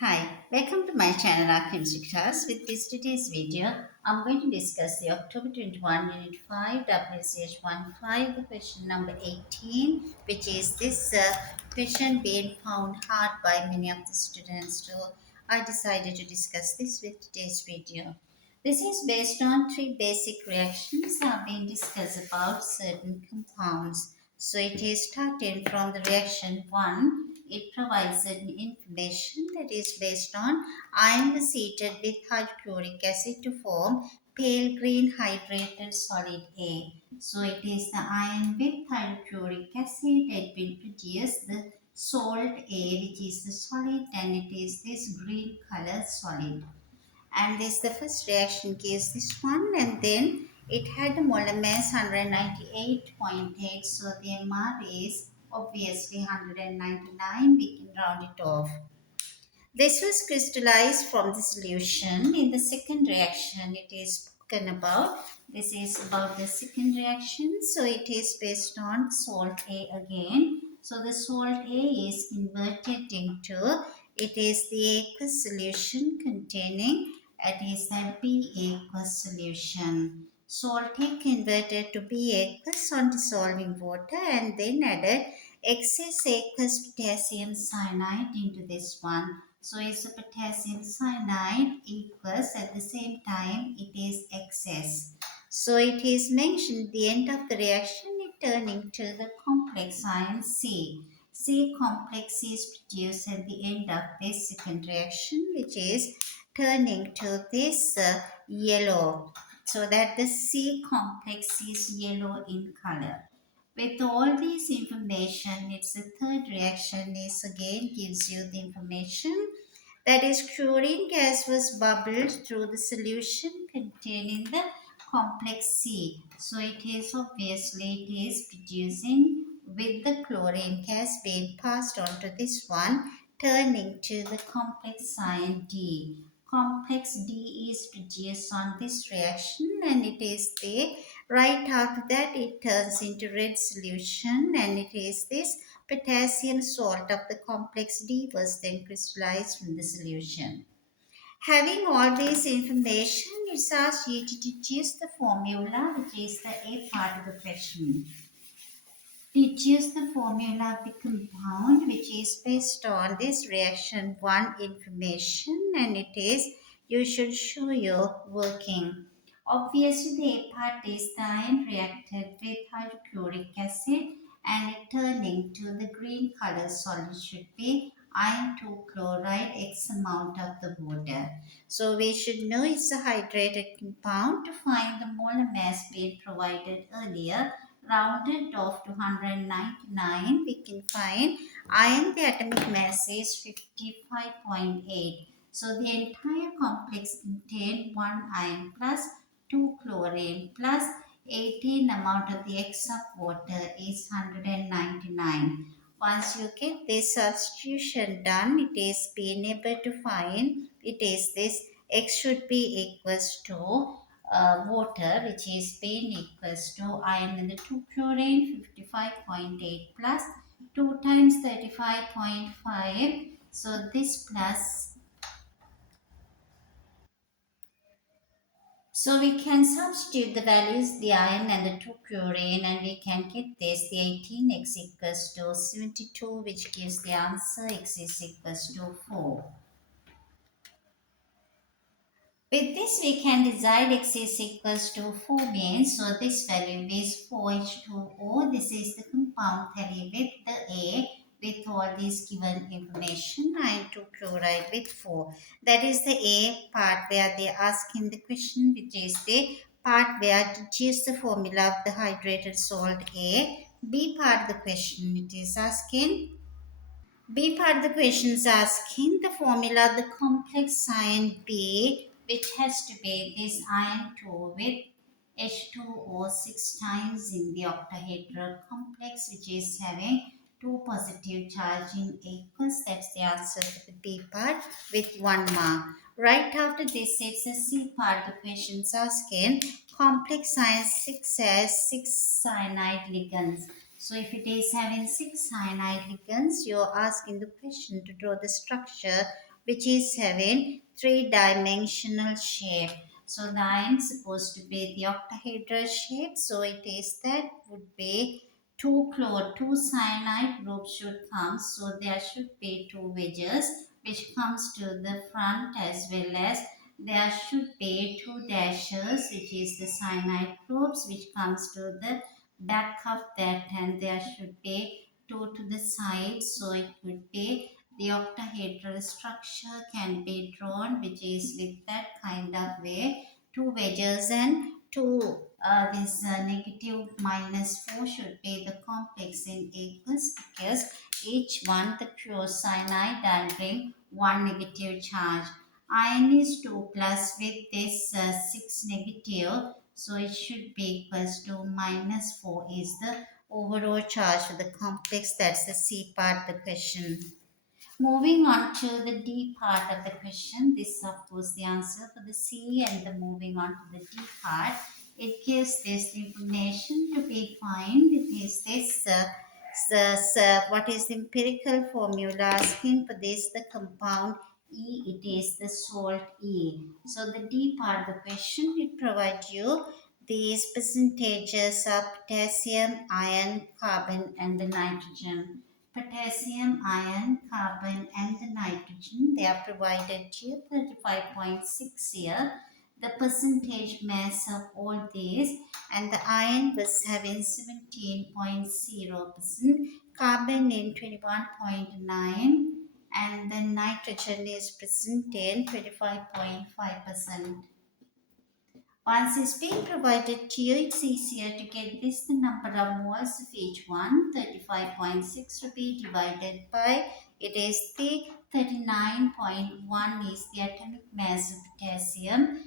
Hi, welcome to my channel our Chemistry class. With this today's video, I'm going to discuss the October 21 Unit 5 WCH15, the question number 18, which is this question being found hard by many of the students. So I decided to discuss this with today's video. This is based on three basic reactions that have been discussed about certain compounds. So it is starting from the reaction 1. It provides an information that is based on iron was heated with hydrochloric acid to form pale green hydrated solid A. So it is the iron with hydrochloric acid that will produce the salt A, which is the solid, and it is this green color solid. And this the first reaction gives this one, and then it had a molar mass 198.8, so the MR is obviously 199. We can round it off. This was crystallized from the solution. In the second reaction, it is spoken about. This is about the second reaction. So it is based on salt A again. So the salt A is converted into, it is the aqueous solution containing, it is the B aqueous solution. Salt A converted to B aqueous on dissolving water and then added excess aqueous potassium cyanide into this one. So it's a potassium cyanide equals, at the same time it is excess. So it is mentioned at the end of the reaction it turning to the complex ion C. C complex is produced at the end of this second reaction, which is turning to this yellow. So that the C complex is yellow in color. With all this information, it's the third reaction is again gives you the information that is chlorine gas was bubbled through the solution containing the complex C. So it is obviously it is producing with the chlorine gas being passed on to this one, turning to the complex ion D. Complex D is produced on this reaction and it is there. Right after that it turns into red solution and it is this potassium salt of the complex D was then crystallized from the solution. Having all this information, it asks you to deduce the formula, which is the A part of the question. Deduce the formula of the compound, which is based on this reaction 1 information, and it is you should show your working. Obviously, the A part is the iron reacted with hydrochloric acid and it turning to the green color solid should be iron 2 chloride X amount of the water. So we should know it's a hydrated compound. To find the molar mass being provided earlier, rounded off to 199, we can find iron, the atomic mass is 55.8. So the entire complex contains 1 iron plus 2 chlorine plus 18 amount of the X of water is 199. Once you get this substitution done, it is being able to find, it is this X should be equals to water, which is being equals to iron and the 2 chlorine 55.8 plus 2 times 35.5. So this plus, so we can substitute the values, the iron and the 2 chlorine, and we can get this, the 18x equals to 72, which gives the answer x is equals to 4. With this, we can decide x is equals to 4 means, so this value is 4H2O. This is the compound tally with the A with all these given information, iron 2 chloride with 4. That is the A part where they are asking the question, which is the part where deduce the formula of the hydrated salt A. B part of the question, it is asking, B part of the question is asking the formula of the complex ion B, which has to be this iron 2 with H2O 6 times in the octahedral complex, which is having 2 positive charge in aqueous. That's the answer to the B part with 1 mark. Right after this, it's the C part. The question is asking complex ion 6 has 6 cyanide ligands. So if it is having 6 cyanide ligands, you are asking the question to draw the structure which is having three-dimensional shape. So the iron is supposed to be the octahedral shape. So it is that would be two cyanide groups should come. So there should be two wedges which comes to the front, as well as there should be two dashes which is the cyanide groups which comes to the back of that, and there should be two to the side. So it would be the octahedral structure can be drawn, which is with that kind of way. Two wedges and two this negative minus 4 should be the complex in aqueous, because each one the pure cyanide and bring one negative charge. Iron is 2 plus with this 6 negative, so it should be equals to minus 4 is the overall charge for the complex. That's the C part of the question. Moving on to the D part of the question, this is of course the answer for the C, and the moving on to the D part, it gives this information to be found. It is this, what is the empirical formula asking for this, the compound E, it is the salt E. So the D part of the question, it provides you these percentages of potassium, iron, carbon and the nitrogen. Potassium, iron, carbon and the nitrogen, they are provided here 35.6 here. The percentage mass of all these, and the iron was having 17.0%, carbon in 21.9, and the nitrogen is present in 25.5%. Once it's been provided to you, it's easier to get this, the number of moles of each one. 35.6 to be divided by, it is the 39.1 is the atomic mass of potassium.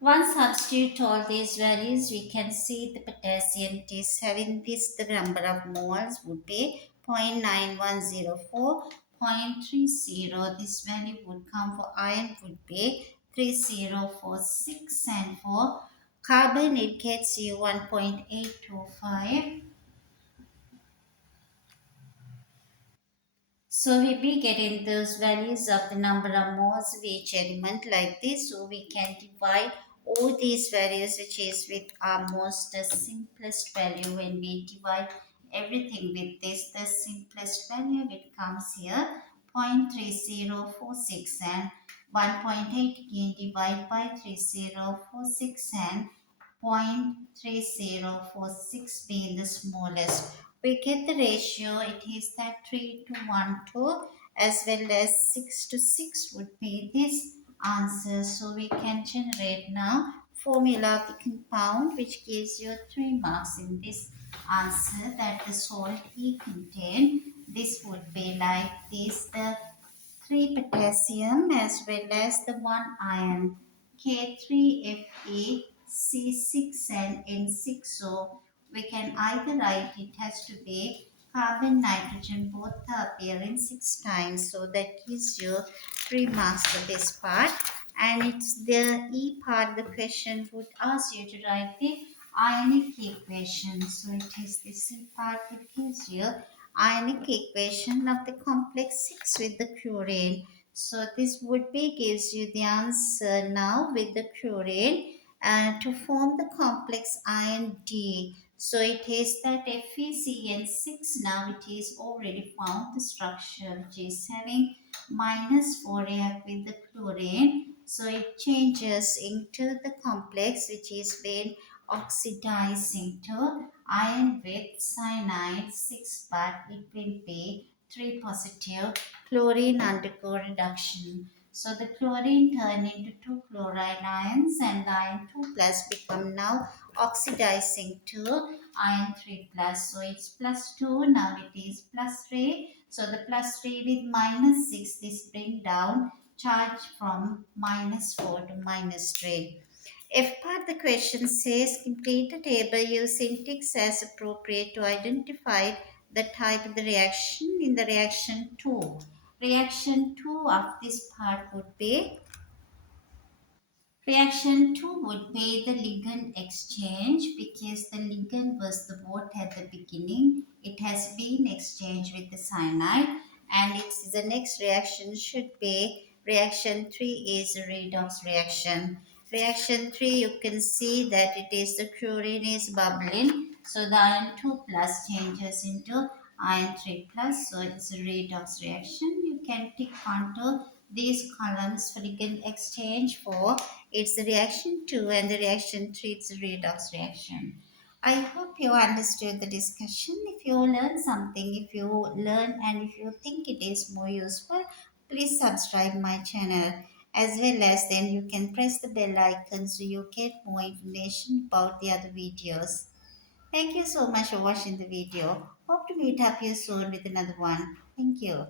Once substitute all these values, we can see the potassium is having this, the number of moles would be 0.9104, 0.30. This value would come for iron would be 3046, and for carbon it gets you 1.825. So we be getting those values of the number of moles of each element like this. So we can divide all these values, which is with our most simplest value. When we divide everything with this, the simplest value, it comes here 0.3046, and 1.8 again divide by 3046, and 0.3046 being the smallest. We get the ratio, it is that 3 to 1 to, as well as 6 to 6 would be this answer. So we can generate now formula of the compound, which gives you 3 marks in this answer, that the salt E contain. This would be like this, the 3 potassium as well as the 1 iron, K3Fe6 and N6. So we can either write it has to be carbon, nitrogen, both appear in 6 times. So that gives you 3 marks for this part. And it's the E part, the question would ask you to write the ionic equation. So it is the C part, it gives you ionic equation of the complex 6 with the chlorine. So this would be gives you the answer now with the chlorine, to form the complex ion D. So it is that FeCN6, now it is already found the structure, which is having -4 react with the chlorine. So it changes into the complex which is being oxidized into iron with cyanide 6, but it will be 3 positive, chlorine undergo reduction. So the chlorine turn into 2 chloride ions, and the iron 2 plus become now oxidizing to iron 3 plus. So it's +2, now it is +3. So the +3 with -6, this bring down charge from -4 to -3. F part the question says complete a table using ticks as appropriate to identify the type of the reaction in the reaction 2. Reaction 2 of this part would be, reaction 2 would be the ligand exchange, because the ligand was the both at the beginning. It has been exchanged with the cyanide, and it's the next reaction should be reaction 3 is a redox reaction. Reaction 3, you can see that it is the chlorine is bubbling, so the iron 2 plus changes into iron 3 plus, so it's a redox reaction. You can tick onto these columns for you can exchange for it's the reaction 2 and the reaction 3 it's a redox reaction. I hope you understood the discussion. If you learn something, if you learn and if you think it is more useful, please subscribe my channel, as well as then you can press the bell icon so you get more information about the other videos. Thank you so much for watching the video. Hope to meet up you soon with another one. Thank you.